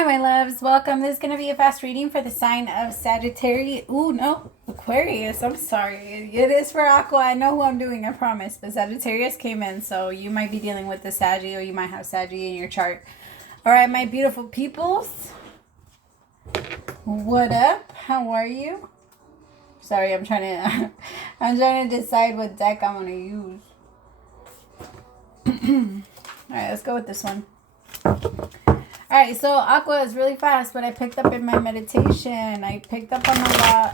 Hi, my loves. Welcome. This is going to be a fast reading for the sign of Sagittarius. Ooh, no. Aquarius. I'm sorry. It is for Aqua. I know who I'm doing, I promise. But Sagittarius came in, so you might be dealing with the Saggy, or you might have Saggy in your chart. All right, my beautiful peoples. What up? How are you? Sorry, I'm trying to I'm trying to decide what deck I'm going to use. All right, let's go with this one. Alright, so Aqua is really fast. What I picked up in my meditation, I picked up on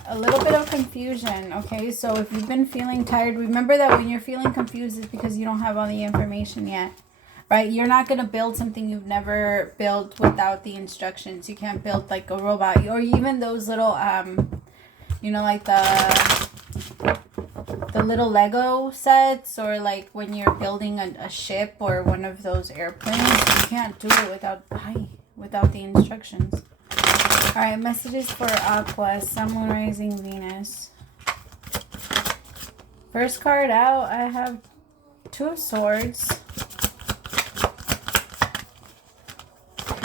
a little bit of confusion, okay? So if you've been feeling tired, remember that when you're feeling confused, it's because you don't have all the information yet, right? You're not going to build something you've never built without the instructions. You can't build like a robot, or even those little, you know, like the little Lego sets, or like when you're building a ship or one of those airplanes. You can't do it without the instructions. All right, messages for Aqua, Sun, Moon, Rising, Venus. First card out, I have Two of Swords.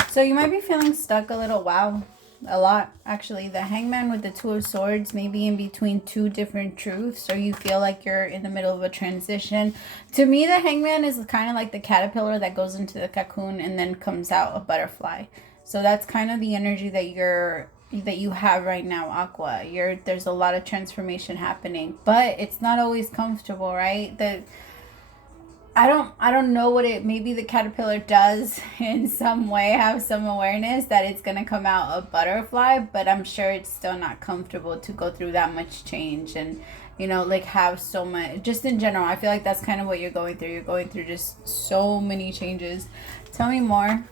So you might be feeling stuck a little. Wow. A lot, actually. The Hangman with the Two of Swords, maybe in between two different truths, or you feel like you're in the middle of a transition. To me, the Hangman is kind of like the caterpillar that goes into the cocoon and then comes out a butterfly. So that's kind of the energy that you have right now, Aqua. There's a lot of transformation happening, but it's not always comfortable, right? I don't know what maybe the caterpillar does in some way have some awareness that it's going to come out a butterfly, but I'm sure it's still not comfortable to go through that much change and, you know, like have so much, just in general. I feel like that's kind of what you're going through. You're going through just so many changes. Tell me more.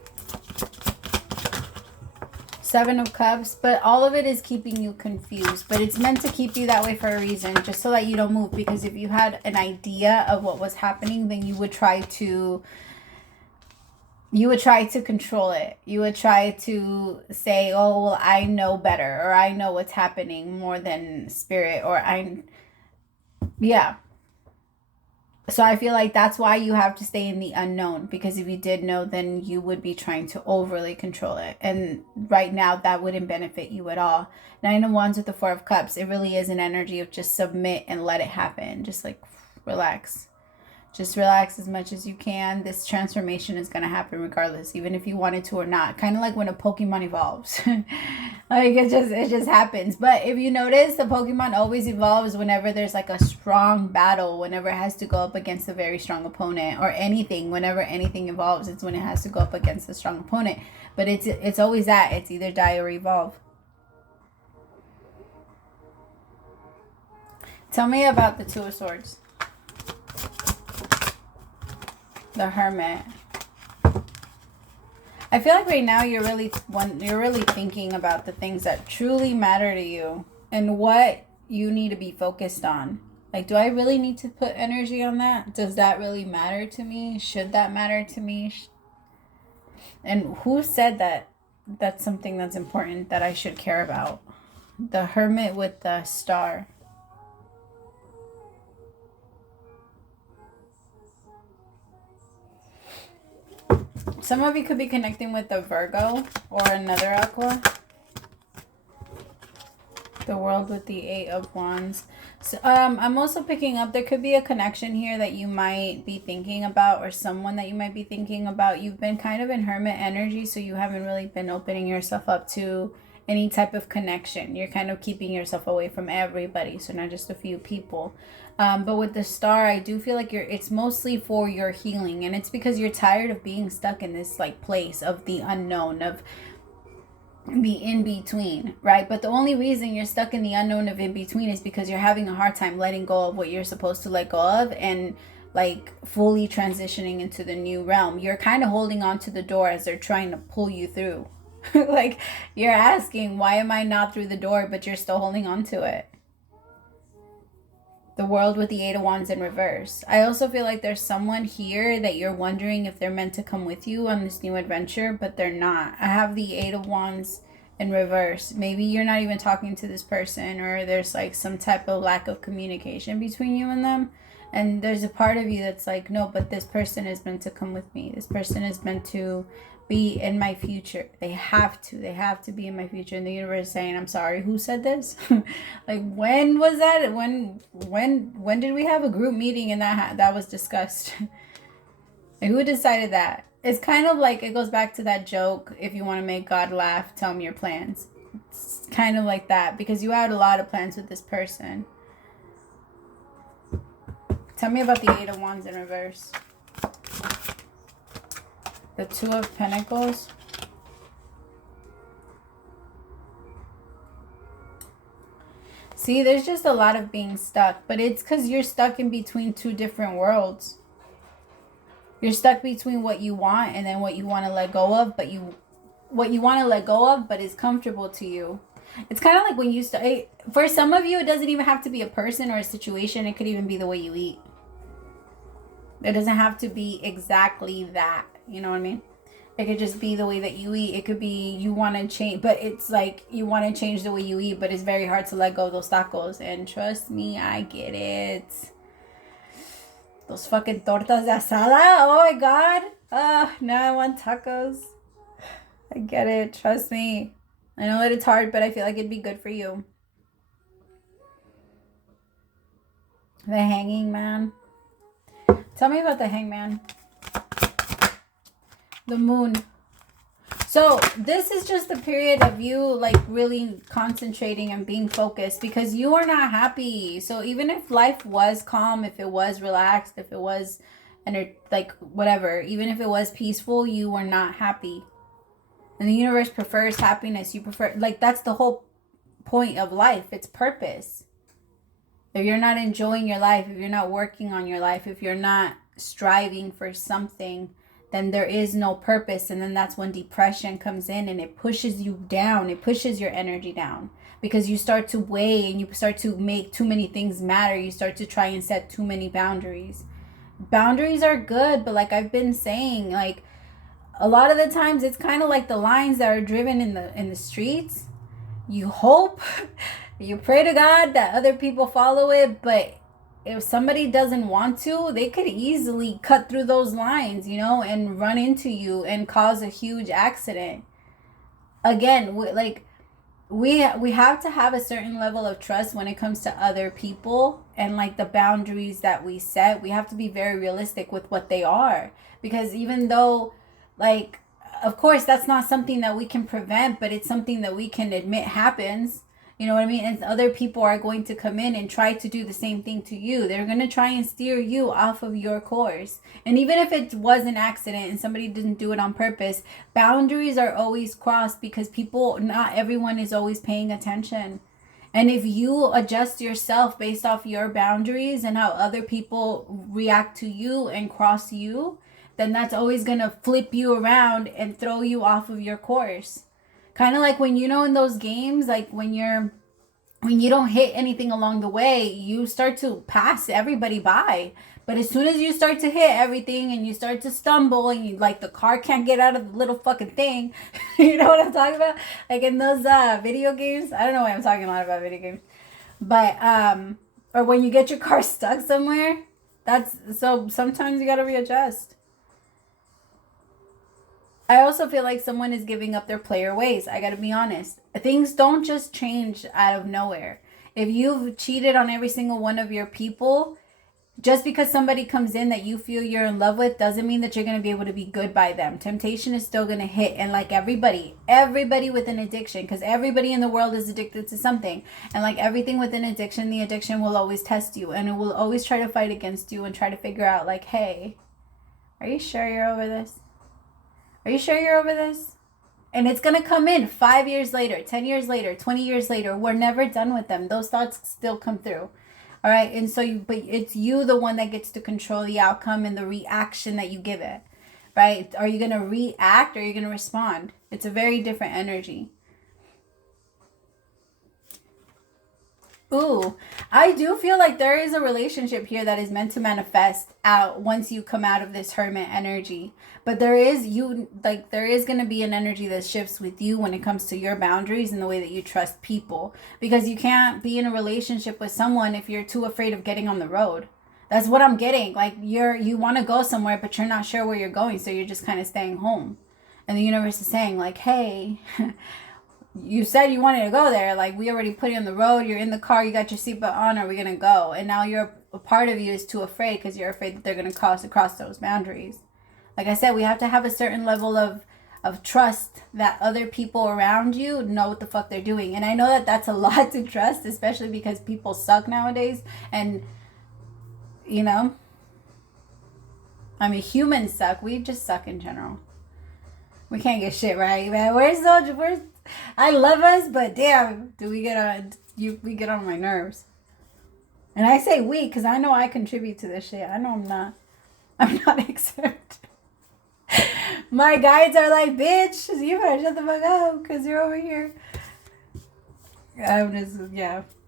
Seven of Cups, but all of it is keeping you confused, but it's meant to keep you that way for a reason, just so that you don't move. Because if you had an idea of what was happening, then you would try to control it. You would try to say, oh, well, I know better, or I know what's happening more than spirit, or yeah. So I feel like that's why you have to stay in the unknown, because if you did know, then you would be trying to overly control it. And right now, that wouldn't benefit you at all. Nine of Wands with the Four of Cups, it really is an energy of just submit and let it happen. Just like relax. Just relax as much as you can. This transformation is going to happen regardless, even if you wanted to or not. Kind of like when a Pokemon evolves. Like it just happens. But if you notice, the Pokemon always evolves whenever there's like a strong battle, whenever it has to go up against a very strong opponent, or anything. Whenever anything evolves, it's when it has to go up against a strong opponent. But it's always that. It's either die or evolve. Tell me about the Two of Swords. The Hermit. I feel like right now you're really thinking about the things that truly matter to you and what you need to be focused on. Like, do I really need to put energy on that? Does that really matter to me? Should that matter to me? And who said that that's something that's important that I should care about? The Hermit with the Star. Some of you could be connecting with the Virgo or another Aqua. The World with the Eight of Wands. So, I'm also picking up, there could be a connection here that you might be thinking about, or someone that you might be thinking about. You've been kind of in hermit energy, so you haven't really been opening yourself up to any type of connection. You're kind of keeping yourself away from everybody, so not just a few people. But with the Star, I do feel like it's mostly for your healing, and it's because you're tired of being stuck in this like place of the unknown, of the in-between, right? But the only reason you're stuck in the unknown of in-between is because you're having a hard time letting go of what you're supposed to let go of, and like fully transitioning into the new realm. You're kind of holding on to the door as they're trying to pull you through. Like you're asking, why am I not through the door? But you're still holding on to it. The World with the Eight of Wands in reverse. I also feel like there's someone here that you're wondering if they're meant to come with you on this new adventure, but they're not. I have the Eight of Wands in reverse. Maybe you're not even talking to this person, or there's like some type of lack of communication between you and them. And there's a part of you that's like, no, but this person is meant to come with me. This person is meant to be in my future. They have to be in my future. And the universe is saying, I'm sorry, who said this? Like, when was that? When did we have a group meeting and that was discussed? Like, who decided that? It's kind of like, it goes back to that joke, if you want to make God laugh, tell me your plans. It's kind of like that, because you had a lot of plans with this person. Tell me about the Eight of Wands in reverse. The Two of Pentacles. See, there's just a lot of being stuck, but it's because you're stuck in between two different worlds. You're stuck between what you want and then what you want to let go of, but what you want to let go of, but is comfortable to you. It's kind of like when you start, for some of you, it doesn't even have to be a person or a situation. It could even be the way you eat. It doesn't have to be exactly that. You know what I mean? It could just be the way that you eat. It could be you want to change, but it's like you want to change the way you eat, but it's very hard to let go of those tacos. And trust me, I get it. Those fucking tortas de asada. Oh my God. Now I want tacos. I get it. Trust me. I know that it's hard, but I feel like it'd be good for you. The Hanging Man. Tell me about the Hangman. The Moon. So this is just a period of you like really concentrating and being focused, because you are not happy. So even if life was calm, if it was relaxed, if it was like whatever, even if it was peaceful, you were not happy. And the universe prefers happiness. You prefer, like, that's the whole point of life. It's purpose. If you're not enjoying your life, if you're not working on your life, if you're not striving for something, then there is no purpose. And then that's when depression comes in and it pushes you down. It pushes your energy down, because you start to weigh and you start to make too many things matter. You start to try and set too many boundaries. Boundaries are good, but like I've been saying, like, a lot of the times it's kind of like the lines that are driven in the streets. You hope, you pray to God that other people follow it, but if somebody doesn't want to, they could easily cut through those lines, you know, and run into you and cause a huge accident. Again, we have to have a certain level of trust when it comes to other people, and like the boundaries that we set, we have to be very realistic with what they are. Because even though, like, of course, that's not something that we can prevent, but it's something that we can admit happens. You know what I mean? And other people are going to come in and try to do the same thing to you. They're going to try and steer you off of your course. And even if it was an accident and somebody didn't do it on purpose, boundaries are always crossed, because not everyone is always paying attention. And if you adjust yourself based off your boundaries and how other people react to you and cross you, then that's always going to flip you around and throw you off of your course. Kind of like when, you know, in those games, like when you don't hit anything along the way, you start to pass everybody by. But as soon as you start to hit everything and you start to stumble and you, like, the car can't get out of the little fucking thing, you know what I'm talking about? Like in those video games. I don't know why I'm talking a lot about video games. But, or when you get your car stuck somewhere, so sometimes you got to readjust. I also feel like someone is giving up their player ways. I got to be honest. Things don't just change out of nowhere. If you've cheated on every single one of your people, just because somebody comes in that you feel you're in love with doesn't mean that you're going to be able to be good by them. Temptation is still going to hit. And like everybody with an addiction, because everybody in the world is addicted to something. And like everything with an addiction, the addiction will always test you. And it will always try to fight against you and try to figure out, like, hey, are you sure you're over this? Are you sure you're over this? And it's going to come in 5 years later, 10 years later, 20 years later. We're never done with them. Those thoughts still come through. All right. And so but it's you, the one that gets to control the outcome and the reaction that you give it. Right? Are you going to react or are you going to respond? It's a very different energy. Ooh, I do feel like there is a relationship here that is meant to manifest out once you come out of this hermit energy. But there is going to be an energy that shifts with you when it comes to your boundaries and the way that you trust people. Because you can't be in a relationship with someone if you're too afraid of getting on the road. That's what I'm getting. Like you want to go somewhere, but you're not sure where you're going. So you're just kind of staying home. And the universe is saying, like, hey, you said you wanted to go there. Like, we already put you on the road. You're in the car. You got your seatbelt on. Are we going to go? And now a part of you is too afraid because you're afraid that they're going to cross those boundaries. Like I said, we have to have a certain level of trust that other people around you know what the fuck they're doing. And I know that that's a lot to trust, especially because people suck nowadays. And, you know, I mean, humans suck. We just suck in general. We can't get shit right, man. I love us, but damn, we get on my nerves. And I say we because I know I contribute to this shit. I know I'm not exempt. My guides are like, bitch, you better shut the fuck up because you're over here.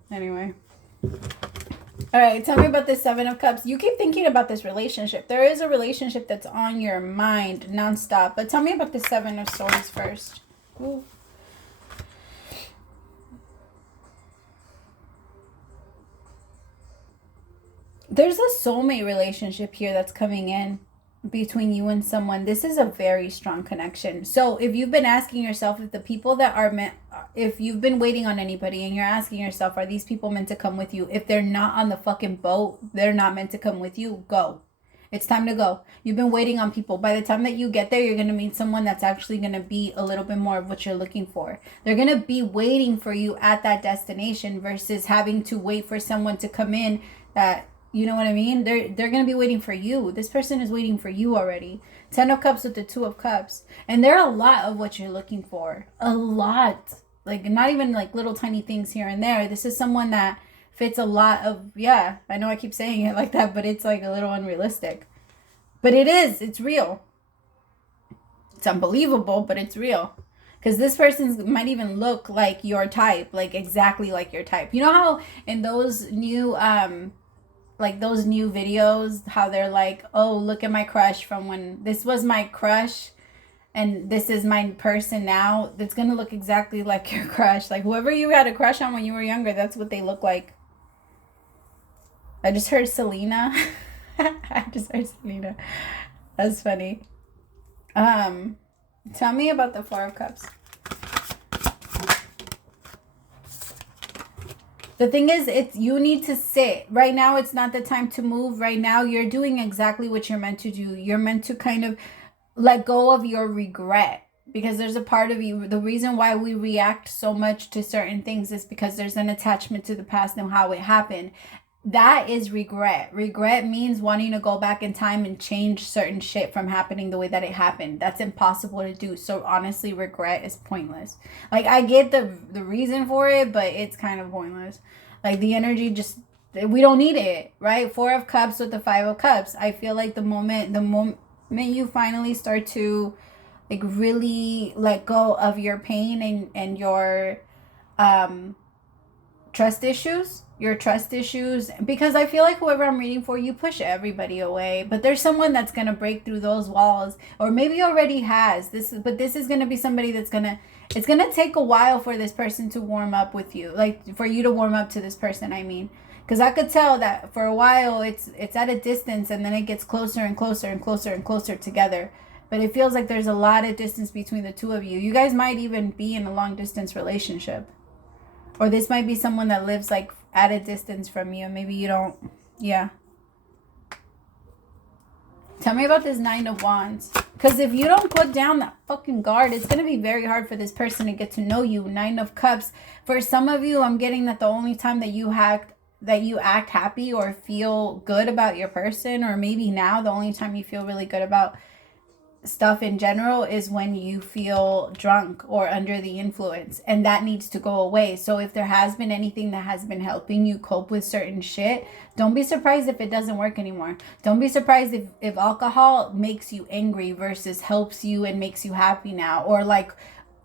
Anyway. All right, tell me about this Seven of Cups. You keep thinking about this relationship. There is a relationship that's on your mind nonstop. But tell me about the Seven of Swords first. Ooh. There's a soulmate relationship here that's coming in between you and someone. This is a very strong connection. So if you've been asking yourself, if the people that are meant, if you've been waiting on anybody and you're asking yourself, are these people meant to come with you? If they're not on the fucking boat, they're not meant to come with you, go. It's time to go. You've been waiting on people. By the time that you get there, you're going to meet someone that's actually going to be a little bit more of what you're looking for. They're going to be waiting for you at that destination versus having to wait for someone to come in that, you know what I mean? They're going to be waiting for you. This person is waiting for you already. 10 of Cups with the 2 of Cups. And they're a lot of what you're looking for. A lot. Like, not even like little tiny things here and there. This is someone that fits a lot of, yeah, I know I keep saying it like that, but it's like a little unrealistic. But it is. It's real. It's unbelievable, but it's real. Because this person might even look like your type. Like, exactly like your type. You know how in those new... like those new videos, how they're like, oh, look at my crush from when this was my crush and this is my person now. It's going to look exactly like your crush. Like whoever you had a crush on when you were younger, that's what they look like. I just heard Selena. That's funny. Tell me about the 4 of Cups. The thing is, you need to sit. Right now, it's not the time to move. Right now, you're doing exactly what you're meant to do. You're meant to kind of let go of your regret. Because there's a part of you, the reason why we react so much to certain things is because there's an attachment to the past and how it happened. That is regret. Regret means wanting to go back in time and change certain shit from happening the way that it happened. That's impossible to do. So honestly, regret is pointless. Like, I get the reason for it, but it's kind of pointless. Like, the energy just, we don't need it, right? 4 of Cups with the 5 of Cups. I feel like the moment you finally start to like really let go of your pain and your trust issues, because I feel like whoever I'm reading for, you push everybody away, but there's someone that's going to break through those walls, or maybe already has. This is going to be somebody that's going to, it's going to take a while for this person to warm up with you, like for you to warm up to this person, I mean, because I could tell that for a while it's at a distance, and then it gets closer and closer and closer and closer together. But it feels like there's a lot of distance between the two of you. You guys might even be in a long distance relationship. Or this might be someone that lives like at a distance from you. Maybe you don't. Yeah. Tell me about this 9 of Wands. Because if you don't put down that fucking guard, it's going to be very hard for this person to get to know you. 9 of Cups. For some of you, I'm getting that the only time that you act happy or feel good about your person, or maybe now the only time you feel really good about stuff in general is when you feel drunk or under the influence, and that needs to go away. So if there has been anything that has been helping you cope with certain shit, don't be surprised if it doesn't work anymore. Don't be surprised if alcohol makes you angry versus helps you and makes you happy now, or like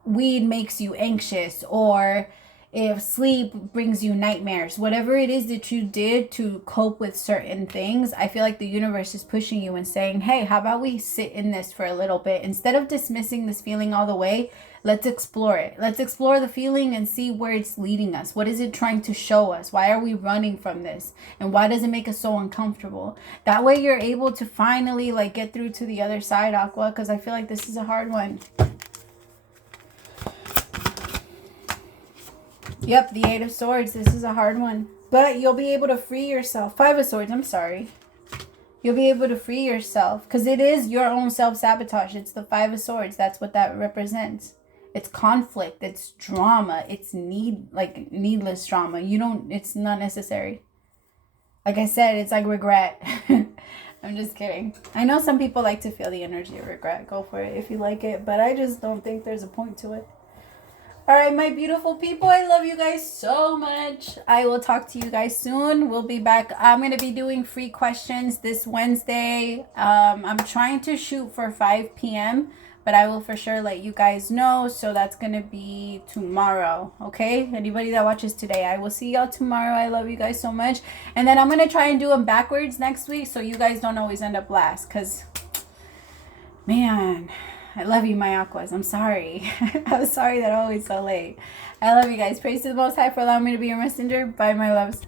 weed makes you anxious, or if sleep brings you nightmares. Whatever it is that you did to cope with certain things, I feel like the universe is pushing you and saying, hey, how about we sit in this for a little bit? Instead of dismissing this feeling all the way, Let's explore it. Let's explore the feeling and see where it's leading us. What is it trying to show us? Why are we running from this? And why does it make us so uncomfortable? That way you're able to finally like get through to the other side, Aqua, because I feel like this is a hard one. Yep, the 8 of Swords. This is a hard one. But you'll be able to free yourself. 5 of Swords, I'm sorry. You'll be able to free yourself because it is your own self-sabotage. It's the 5 of Swords. That's what that represents. It's conflict. It's drama. It's needless drama. It's not necessary. Like I said, it's like regret. I'm just kidding. I know some people like to feel the energy of regret. Go for it if you like it. But I just don't think there's a point to it. All right, my beautiful people, I love you guys so much. I will talk to you guys soon. We'll be back. I'm going to be doing free questions this Wednesday. I'm trying to shoot for 5 p.m., but I will for sure let you guys know. So that's going to be tomorrow, okay? Anybody that watches today, I will see y'all tomorrow. I love you guys so much. And then I'm going to try and do them backwards next week so you guys don't always end up last because, man, I love you, my Aquas. I'm sorry. I'm sorry that I'm always so late. I love you guys. Praise to the Most High for allowing me to be your messenger. Bye, my loves.